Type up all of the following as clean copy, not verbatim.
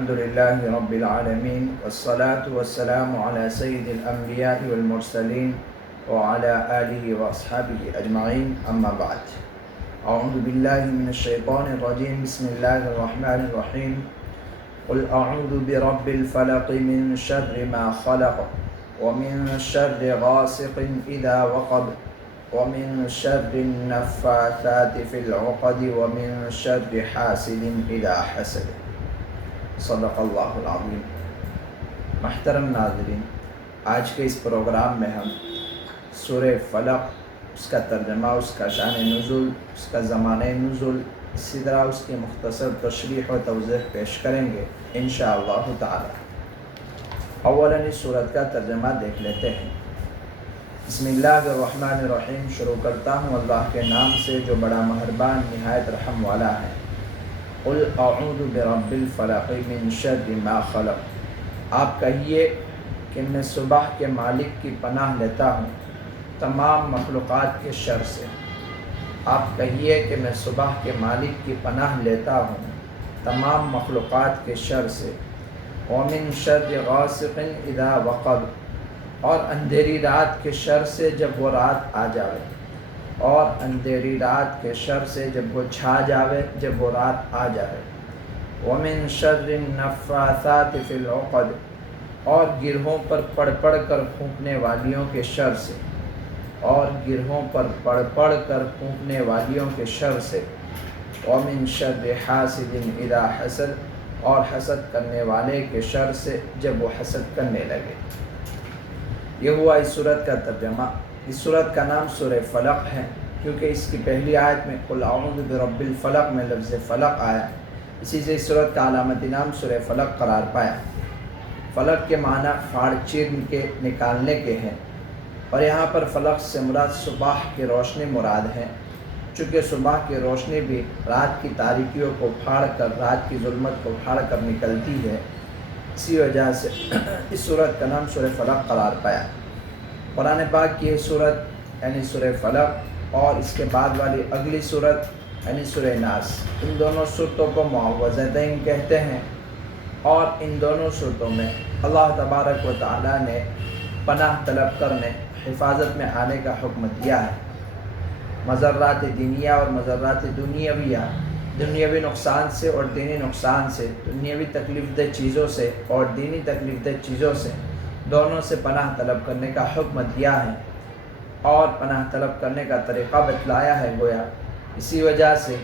الحمد لله رب العالمين والصلاة والسلام على سيد الأنبياء والمرسلين وعلى آله وأصحابه أجمعين أما بعد. أعوذ بالله من الشيطان الرجيم. بسم الله الرحمن الرحيم. قل أعوذ برب الفلق من شر ما خلق ومن شر غاسق إذا وقب ومن شر النفاثات في العقد ومن شر حاسد إذا حسد. صدق اللہ العظیم. محترم ناظرین، آج کے اس پروگرام میں ہم سورہ فلق، اس کا ترجمہ، اس کا شان نزول، اس کا زمانہ نزول، اسی طرح اس کی مختصر تشریح و توضیح پیش کریں گے انشاءاللہ تعالی. اولاً اس سورت کا ترجمہ دیکھ لیتے ہیں. بسم اللہ الرحمن الرحیم. شروع کرتا ہوں اللہ کے نام سے جو بڑا مہربان نہایت رحم والا ہے. قل اعوذ برب الفلق من شر ما خلق. آپ کہیے کہ میں صبح کے مالک کی پناہ لیتا ہوں تمام مخلوقات کے شر سے. آپ کہیے کہ میں صبح کے مالک کی پناہ لیتا ہوں تمام مخلوقات کے شر سے. ومن شر غاسق اذا وقب. اور اندھیری رات کے شر سے جب وہ رات آ جاوے. اور اندھیری رات کے شر سے جب وہ چھا جاوے، جب وہ رات آ جاوے. ومن شر النفاثات فی العقد. اور گرہوں پر پڑھ پڑھ کر پھونکنے والیوں کے شر سے. اور گرہوں پر پڑھ پڑھ کر پھونکنے والیوں کے شر سے. ومن شر حاسد اذا حسد. اور حسد کرنے والے کے شر سے جب وہ حسد کرنے لگے. یہ ہوا اس سورت کا ترجمہ. اس سورت کا نام سورہ فلق ہے کیونکہ اس کی پہلی آیت میں قل اعوذ برب الفلق میں لفظ فلق آیا. اسی سے اس سورت کا علامتی نام سورہ فلق قرار پایا. فلق کے معنی پھاڑ چیر کے نکالنے کے ہیں، اور یہاں پر فلق سے مراد صبح کی روشنی مراد ہے، چونکہ صبح کی روشنی بھی رات کی تاریکیوں کو پھاڑ کر، رات کی ظلمت کو پھاڑ کر نکلتی ہے. اسی وجہ سے اس سورت کا نام سورہ فلق قرار پایا. قرآن پاک کی یہ سورت یعنی سورہ فلق اور اس کے بعد والی اگلی سورت یعنی سورہ ناس، ان دونوں سورتوں کو معوذتین کہتے ہیں. اور ان دونوں سورتوں میں اللہ تبارک و تعالی نے پناہ طلب کرنے، حفاظت میں آنے کا حکم دیا ہے. مضرات دینیہ اور مضرات دنیاویہ، دنیاوی نقصان سے اور دینی نقصان سے، دنیاوی تکلیف دہ چیزوں سے اور دینی تکلیف دہ چیزوں سے، دونوں سے پناہ طلب کرنے کا حکم دیا ہے اور پناہ طلب کرنے کا طریقہ بتلایا ہے. گویا اسی وجہ سے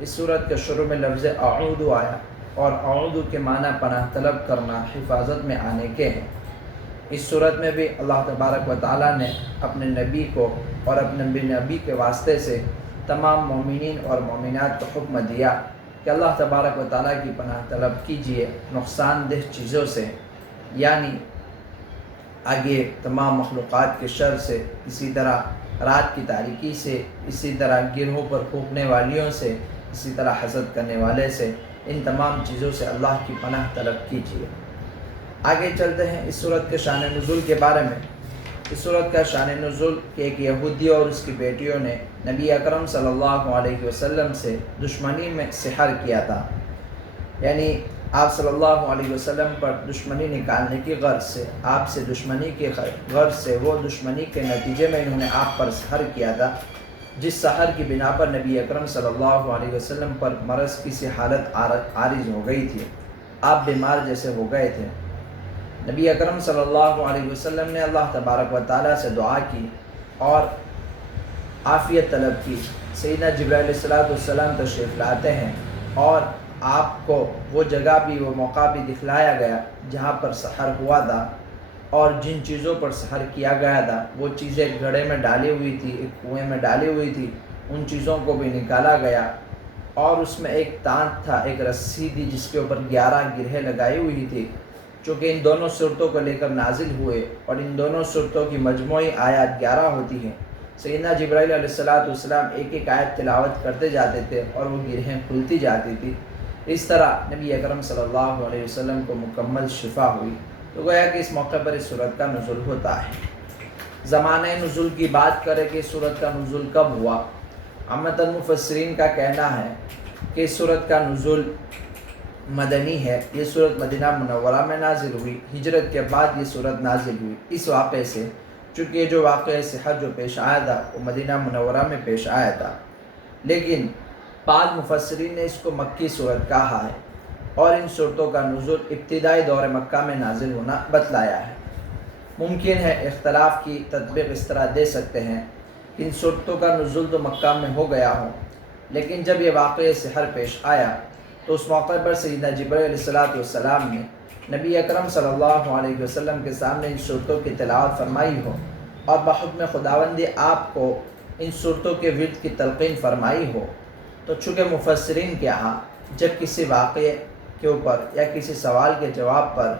اس صورت کے شروع میں لفظ اعوذ آیا، اور اعوذ کے معنی پناہ طلب کرنا، حفاظت میں آنے کے ہیں. اس صورت میں بھی اللہ تبارک و تعالیٰ نے اپنے نبی کو اور اپنے نبی کے واسطے سے تمام مومنین اور مومنات کو حکم دیا کہ اللہ تبارک و تعالیٰ کی پناہ طلب کیجیے نقصان دہ چیزوں سے، یعنی آگے تمام مخلوقات کے شر سے، اسی طرح رات کی تاریکی سے، اسی طرح گرہوں پر پھونکنے والیوں سے، اسی طرح حسد کرنے والے سے. ان تمام چیزوں سے اللہ کی پناہ طلب کیجیے. آگے چلتے ہیں اس صورت کے شان نزول کے بارے میں. اس صورت کا شان نزول کہ ایک یہودی اور اس کی بیٹیوں نے نبی اکرم صلی اللہ علیہ وسلم سے دشمنی میں سحر کیا تھا، یعنی آپ صلی اللہ علیہ وسلم پر دشمنی نکالنے کی غرض سے، آپ سے دشمنی کی غرض سے، وہ دشمنی کے نتیجے میں انہوں نے آپ پر سحر کیا تھا، جس سحر کی بنا پر نبی اکرم صلی اللہ علیہ وسلم پر مرض کی سی حالت عارض ہو گئی تھی. آپ بیمار جیسے ہو گئے تھے. نبی اکرم صلی اللہ علیہ وسلم نے اللہ تبارک و تعالیٰ سے دعا کی اور عافیت طلب کی. سیدنا جبرائیل علیہ السلام تشریف لاتے ہیں اور آپ کو وہ جگہ بھی، وہ موقع بھی دکھلایا گیا جہاں پر سحر ہوا تھا، اور جن چیزوں پر سحر کیا گیا تھا وہ چیزیں ایک گھڑے میں ڈالی ہوئی تھی، ایک کنویں میں ڈالی ہوئی تھی. ان چیزوں کو بھی نکالا گیا، اور اس میں ایک تانت تھا، ایک رسی تھی جس کے اوپر 11 گرہیں لگائی ہوئی تھی. چونکہ ان دونوں صورتوں کو لے کر نازل ہوئے اور ان دونوں صورتوں کی مجموعی آیات 11 ہوتی ہیں. سیدنا جبرائیل علیہ السلام ایک ایک آیت تلاوت کرتے جاتے تھے اور وہ گرہیں کھلتی جاتی تھی. اس طرح نبی اکرم صلی اللہ علیہ وسلم کو مکمل شفا ہوئی. تو گویا کہ اس موقع پر اس سورت کا نزول ہوتا ہے. زمانہ نزول کی بات کریں کہ اس سورت کا نزول کب ہوا. عامةً مفسرین کا کہنا ہے کہ اس سورت کا نزول مدنی ہے، یہ صورت مدینہ منورہ میں نازل ہوئی، ہجرت کے بعد یہ صورت نازل ہوئی اس واقعے سے، چونکہ جو واقعہ صحت جو پیش آیا تھا وہ مدینہ منورہ میں پیش آیا تھا، لیکن بعض مفسرین نے اس کو مکی صورت کہا ہے اور ان صورتوں کا نزول ابتدائی دور مکہ میں نازل ہونا بتلایا ہے۔ ممکن ہے اختلاف کی تطبیق اس طرح دے سکتے ہیں کہ ان صورتوں کا نزول تو مکہ میں ہو گیا ہو، لیکن جب یہ واقعہ سحر پیش آیا تو اس موقع پر سیدنا جبرائیل علیہ السلام نے نبی اکرم صلی اللہ علیہ وسلم کے سامنے ان صورتوں کی تلاوت فرمائی ہو اور بحکم خداوندی آپ کو ان صورتوں کے ورد کی تلقین فرمائی ہو، تو چونکہ مفسرین کے ہاں جب کسی واقعے کے اوپر یا کسی سوال کے جواب پر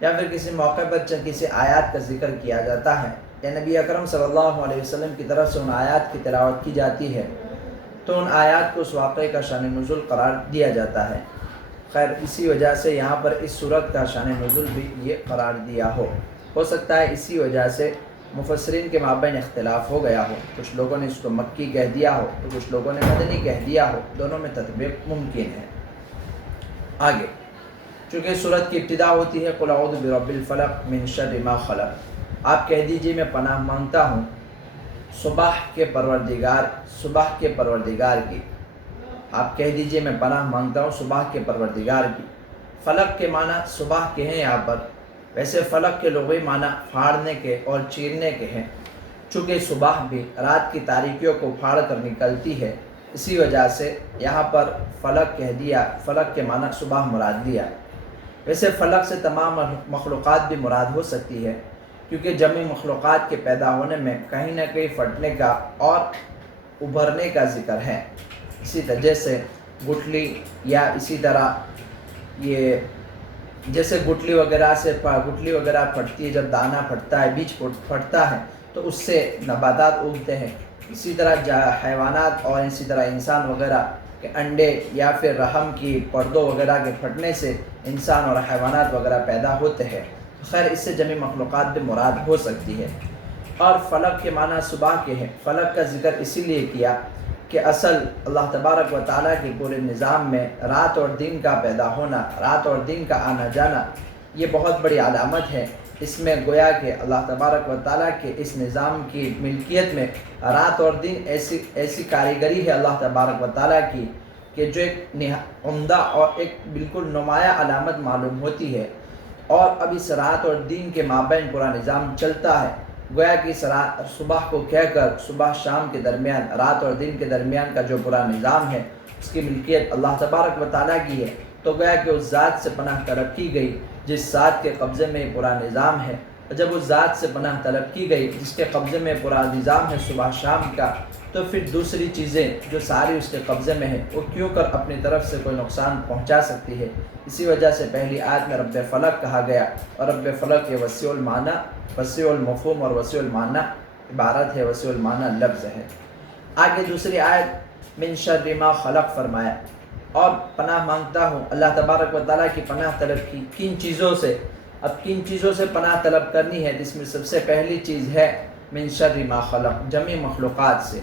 یا پھر کسی موقع پر کسی آیات کا ذکر کیا جاتا ہے یا نبی اکرم صلی اللہ علیہ وسلم کی طرف سے ان آیات کی تلاوت کی جاتی ہے تو ان آیات کو اس واقعے کا شان نزول قرار دیا جاتا ہے۔ خیر اسی وجہ سے یہاں پر اس صورت کا شان نزول بھی یہ قرار دیا ہو سکتا ہے اسی وجہ سے مفسرین کے مابین اختلاف ہو گیا ہو، کچھ لوگوں نے اس کو مکی کہہ دیا ہو تو کچھ لوگوں نے مدنی کہہ دیا ہو، دونوں میں تطبیق ممکن ہے۔ آگے چونکہ صورت کی ابتدا ہوتی ہے قل اعوذ برب الفلق من شر ما خلق، آپ کہہ دیجئے میں پناہ مانگتا ہوں صبح کے پروردگار کی، آپ کہہ دیجئے میں پناہ مانگتا ہوں صبح کے پروردگار کی۔ فلق کے معنی صبح کے ہیں یہاں پر، ویسے فلق کے لغوی معنی پھاڑنے کے اور چیرنے کے ہیں، چونکہ صبح بھی رات کی تاریکیوں کو پھاڑ کر نکلتی ہے، اسی وجہ سے یہاں پر فلق کہہ دیا، فلق کے معنی صبح مراد لیا۔ ویسے فلق سے تمام مخلوقات بھی مراد ہو سکتی ہے، کیونکہ جمعی مخلوقات کے پیدا ہونے میں کہیں نہ کہیں پھٹنے کا اور ابھرنے کا ذکر ہے، اسی طرح سے گٹھلی یا اسی طرح یہ جیسے گٹھلی وغیرہ پھٹتی ہے، جب دانہ پھٹتا ہے، بیج پھٹتا ہے تو اس سے نباتات اگتے ہیں، اسی طرح حیوانات اور اسی طرح انسان وغیرہ کے انڈے یا پھر رحم کی پردوں وغیرہ کے پھٹنے سے انسان اور حیوانات وغیرہ پیدا ہوتے ہیں۔ خیر اس سے جمعی مخلوقات بھی مراد ہو سکتی ہے۔ اور فلق کے معنی صبح کے ہیں، فلق کا ذکر اسی لیے کیا کہ اصل اللہ تبارک و تعالیٰ کے پورے نظام میں رات اور دن کا پیدا ہونا، رات اور دن کا آنا جانا، یہ بہت بڑی علامت ہے۔ اس میں گویا کہ اللہ تبارک و تعالیٰ کے اس نظام کی ملکیت میں رات اور دن ایسی کاریگری ہے اللہ تبارک و تعالیٰ کی کہ جو ایک عمدہ اور ایک بالکل نمایاں علامت معلوم ہوتی ہے، اور اب اس رات اور دن کے مابین پورا نظام چلتا ہے، گویا کہ اس صبح کو کہہ کر صبح شام کے درمیان، رات اور دن کے درمیان کا جو پورا نظام ہے اس کی ملکیت اللہ تبارک و تعالیٰ کی ہے، تو گویا کہ اس ذات سے پناہ طلب کی گئی جس ذات کے قبضے میں پورا نظام ہے، اور جب اس ذات سے پناہ طلب کی گئی جس کے قبضے میں پورا نظام ہے صبح شام کا، تو پھر دوسری چیزیں جو ساری اس کے قبضے میں ہیں وہ کیوں کر اپنی طرف سے کوئی نقصان پہنچا سکتی ہے۔ اسی وجہ سے پہلی آیت میں رب فلق کہا گیا، اور رب فلق یہ وسیع المعنی، وسیع المفہوم اور وسیع المعنی عبارت ہے، وسیع المعنی لفظ ہے۔ آگے دوسری آیت من شر ما خلق فرمایا، اور پناہ مانگتا ہوں اللہ تبارک و تعالیٰ کی پناہ طلب کی کن چیزوں سے؟ اب کن چیزوں سے پناہ طلب کرنی ہے؟ جس میں سب سے پہلی چیز ہے من شر ما خلق، جمعی مخلوقات سے۔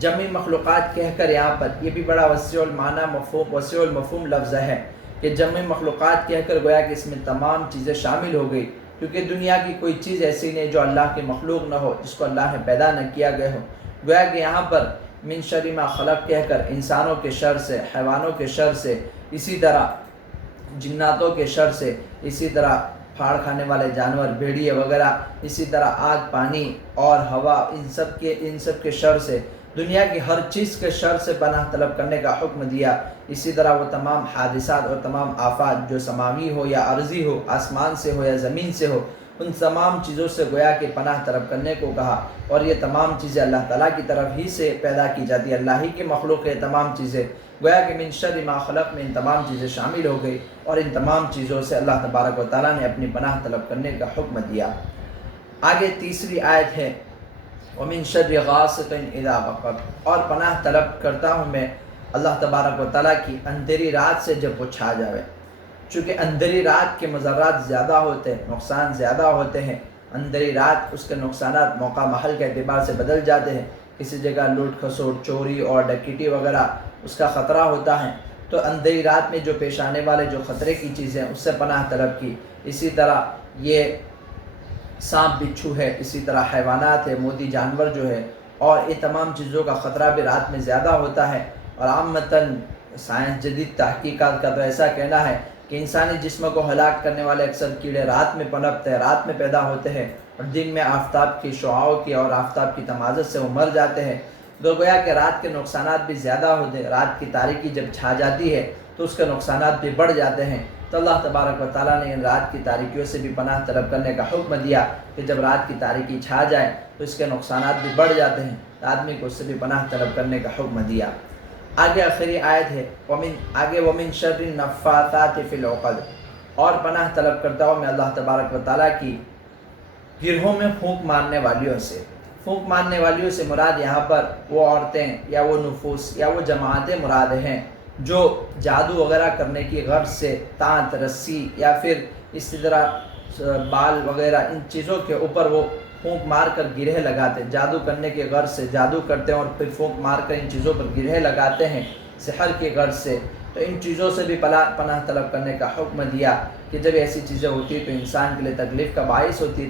جمعی مخلوقات کہہ کر یہاں پر یہ بھی بڑا وسیع المعنی وسیع المفہوم لفظ ہے کہ جمعی مخلوقات کہہ کر گویا کہ اس میں تمام چیزیں شامل ہو گئی، کیونکہ دنیا کی کوئی چیز ایسی نہیں جو اللہ کی مخلوق نہ ہو، جس کو اللہ نے پیدا نہ کیا گیا ہو۔ گویا کہ یہاں پر من شر ما خلق کہہ کر انسانوں کے شر سے، حیوانوں کے شر سے، اسی طرح جناتوں کے شر سے، اسی طرح پھاڑ کھانے والے جانور، بھیڑیے وغیرہ، اسی طرح آگ، پانی اور ہوا، ان سب کے شر سے، دنیا کی ہر چیز کے شر سے پناہ طلب کرنے کا حکم دیا۔ اسی طرح وہ تمام حادثات اور تمام آفات جو سماوی ہو یا عرضی ہو، آسمان سے ہو یا زمین سے ہو، ان تمام چیزوں سے گویا کہ پناہ طلب کرنے کو کہا، اور یہ تمام چیزیں اللہ تعالیٰ کی طرف ہی سے پیدا کی جاتی ہے، اللہ ہی کی مخلوق ہے تمام چیزیں، گویا کہ من شر ما خلق میں ان تمام چیزیں شامل ہو گئی، اور ان تمام چیزوں سے اللہ تبارک و تعالیٰ نے اپنی پناہ طلب کرنے کا حکم دیا۔ آگے تیسری آیت ہے وَمِن شَرِّ غَاسِقٍ إِذَا وَقَبَ، اور پناہ طلب کرتا ہوں میں اللہ تبارک و تعالیٰ کی اندھیری رات سے جب وہ چھا جاوے، چونکہ اندھیری رات کے مضرات زیادہ ہوتے ہیں، نقصان زیادہ ہوتے ہیں، اندھیری رات اس کے نقصانات موقع محل کے اعتبار سے بدل جاتے ہیں، کسی جگہ لوٹ کھسوٹ، چوری اور ڈکیٹی وغیرہ اس کا خطرہ ہوتا ہے، تو اندھیری رات میں جو پیش آنے والے جو خطرے کی چیزیں اس سے پناہ طلب کی۔ اسی طرح یہ سانپ بچھو ہے، اسی طرح حیوانات ہے، موتی جانور جو ہے، اور یہ تمام چیزوں کا خطرہ بھی رات میں زیادہ ہوتا ہے۔ اور عامتاً سائنس جدید تحقیقات کا تو ایسا کہنا ہے کہ انسانی جسم کو ہلاک کرنے والے اکثر کیڑے رات میں پنپتے ہیں، رات میں پیدا ہوتے ہیں، اور دن میں آفتاب کی شعاعوں کی اور آفتاب کی تمازت سے وہ مر جاتے ہیں۔ گویا کہ رات کے نقصانات بھی زیادہ ہوتے ہیں۔ رات کی تاریکی جب چھا جاتی ہے تو اس کے نقصانات بھی بڑھ جاتے ہیں۔ تو اللہ تبارک و تعالیٰ نے ان رات کی تاریکیوں سے بھی پناہ طلب کرنے کا حکم دیا کہ جب رات کی تاریکی چھا جائے تو اس کے نقصانات بھی بڑھ جاتے ہیں، آدمی کو اس سے بھی پناہ طلب کرنے کا حکم دیا۔ آگے آخری آیت ہے وَمِن شَرِّ النَّفَّاثَاتِ فِي الْعُقَدِ، اور پناہ طلب کرتا ہوں میں اللہ تبارک و تعالیٰ کی گرہوں میں پھونک مارنے والیوں سے۔ پھونک مارنے والیوں سے مراد یہاں پر وہ عورتیں یا وہ نفوس یا وہ جماعتیں مراد ہیں جو جادو وغیرہ کرنے کی غرض سے تانت، رسی یا پھر اسی طرح بال وغیرہ ان چیزوں کے اوپر وہ پھونک مار کر گرہ لگاتے، جادو کرنے کی غرض سے جادو کرتے ہیں اور پھر پھونک مار کر ان چیزوں پر گرہ لگاتے ہیں سحر کی غرض سے۔ تو ان چیزوں سے بھی پناہ طلب کرنے کا حکم دیا کہ جب ایسی چیزیں ہوتی ہیں تو انسان کے لیے تکلیف کا باعث ہوتی ہے،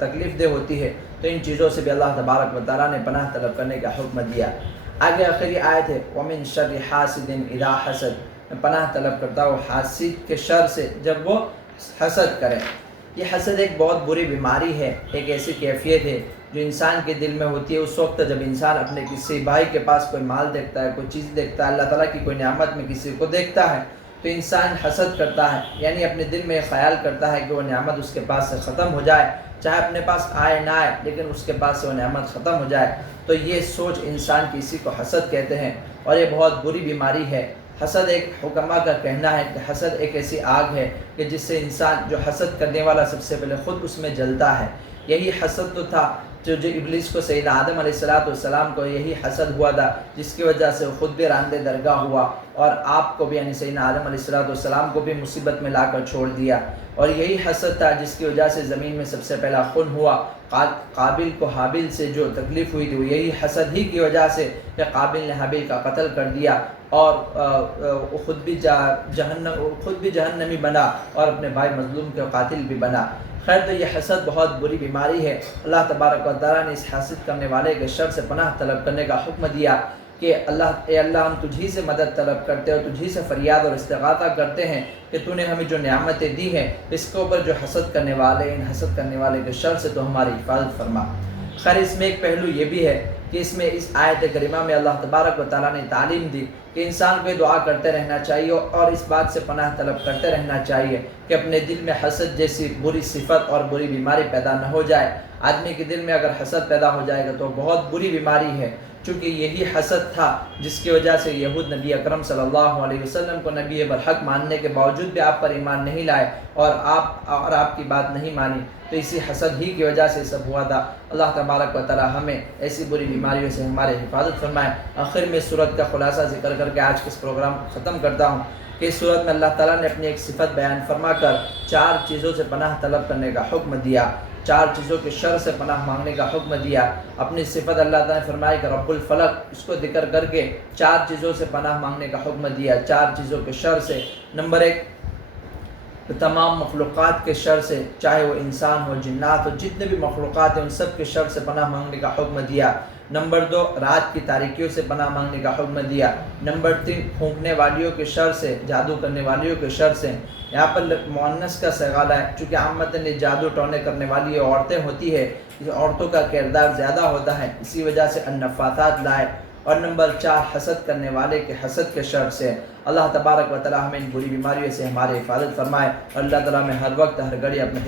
تکلیف دہ ہوتی ہے، تو ان چیزوں سے بھی اللہ تبارک و تعالیٰ نے پناہ طلب کرنے کا حکم دیا۔ آگے آخری آیت ہے وَمِن شَرِّ حَاسِدٍ إِذَا حَسَدَ، میں پناہ طلب کرتا ہوں حاسد کے شر سے جب وہ حسد کرے۔ یہ حسد ایک بہت بری بیماری ہے، ایک ایسی کیفیت ہے جو انسان کے دل میں ہوتی ہے اس وقت جب انسان اپنے کسی بھائی کے پاس کوئی مال دیکھتا ہے، کوئی چیز دیکھتا ہے، اللہ تعالیٰ کی کوئی نعمت میں کسی کو دیکھتا ہے تو انسان حسد کرتا ہے، یعنی اپنے دل میں خیال کرتا ہے کہ وہ نعمت اس کے پاس سے ختم ہو جائے، چاہے اپنے پاس آئے نہ آئے لیکن اس کے پاس سے وہ نعمت ختم ہو جائے۔ تو یہ سوچ انسان کی، اسی کو حسد کہتے ہیں، اور یہ بہت بری بیماری ہے۔ حسد ایک حکماء کا کہنا ہے کہ حسد ایک ایسی آگ ہے کہ جس سے انسان، جو حسد کرنے والا سب سے پہلے خود اس میں جلتا ہے۔ یہی حسد تو تھا جو ابلیس کو، سیدنا آدم علیہ السلام کو یہی حسد ہوا تھا، جس کی وجہ سے وہ خود بھی راندے درگاہ ہوا اور آپ کو بھی، یعنی سیدنا آدم علیہ السلام کو بھی مصیبت میں لا کر چھوڑ دیا۔ اور یہی حسد تھا جس کی وجہ سے زمین میں سب سے پہلا خون ہوا، قابل کو حابل سے جو تکلیف ہوئی تھی وہ یہی حسد ہی کی وجہ سے کہ قابل نے حابل کا قتل کر دیا اور خود بھی جہنمی بنا اور اپنے بھائی مظلوم کے قاتل بھی بنا۔ خیر، تو یہ حسد بہت بری بیماری ہے۔ اللہ تبارک و تعالیٰ نے اس حاسد کرنے والے کے شر سے پناہ طلب کرنے کا حکم دیا کہ اے اللہ ہم تجھی سے مدد طلب کرتے اور تجھی سے فریاد اور استغاثہ کرتے ہیں کہ تو نے ہمیں جو نعمتیں دی ہیں اس کے اوپر جو حسد کرنے والے، ان حسد کرنے والے کے شر سے تو ہماری حفاظت فرما۔ خیر، اس میں ایک پہلو یہ بھی ہے کہ اس آیت کریمہ میں اللہ تبارک و تعالیٰ نے تعلیم دی کہ انسان کو دعا کرتے رہنا چاہیے اور اس بات سے پناہ طلب کرتے رہنا چاہیے کہ اپنے دل میں حسد جیسی بری صفت اور بری بیماری پیدا نہ ہو جائے۔ آدمی کے دل میں اگر حسد پیدا ہو جائے گا تو بہت بری بیماری ہے، چونکہ یہی حسد تھا جس کی وجہ سے یہود نبی اکرم صلی اللہ علیہ وسلم کو نبی برحق ماننے کے باوجود بھی آپ پر ایمان نہیں لائے اور آپ کی بات نہیں مانی، تو اسی حسد ہی کی وجہ سے سب ہوا تھا۔ اللہ تبارک و تعالی ہمیں ایسی بری بیماریوں سے ہمارے حفاظت فرمائے۔ آخر میں سورت کا خلاصہ ذکر کر کے آج کے اس پروگرام کو ختم کرتا ہوں کہ اس سورت میں اللہ تعالیٰ نے اپنی ایک صفت بیان فرما کر 4 چیزوں سے پناہ طلب کرنے کا حکم دیا، 4 چیزوں کے شر سے پناہ مانگنے کا حکم دیا۔ اپنی صفت اللہ تعالیٰ نے فرمائی کہ رب الفلق، اس کو ذکر کر کے 4 چیزوں سے پناہ مانگنے کا حکم دیا، 4 چیزوں کے شر سے۔ نمبر 1، تمام مخلوقات کے شر سے، چاہے وہ انسان ہو، جنات ہو، جتنے بھی مخلوقات ہیں ان سب کے شر سے پناہ مانگنے کا حکم دیا۔ نمبر 2، رات کی تاریکیوں سے پناہ مانگنے کا حکم دیا۔ نمبر 3، پھونکنے والیوں کے شر سے، جادو کرنے والیوں کے شر سے۔ یہاں پر مؤنث کا صیغہ ہے چونکہ عامتاً جادو ٹونے کرنے والی عورتیں ہوتی ہے، عورتوں کا کردار زیادہ ہوتا ہے، اسی وجہ سے النفاثات لائے۔ اور نمبر 4، حسد کرنے والے کے حسد کے شر سے۔ اللہ تبارک و تعالی ہمیں ان بری بیماریوں سے ہماری حفاظت فرمائے اور اللہ تعالیٰ میں ہر وقت ہر گھڑی اپنے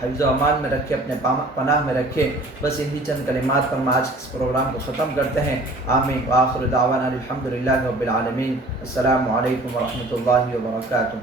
حفظ و امان میں رکھے، اپنے پناہ میں رکھے۔ بس یہی چند کلمات پر ہم آج اس پروگرام کو ختم کرتے ہیں۔ آمین وآخر دعوانا الحمدللہ رب العالمین۔ السلام علیکم ورحمۃ اللہ وبرکاتہ۔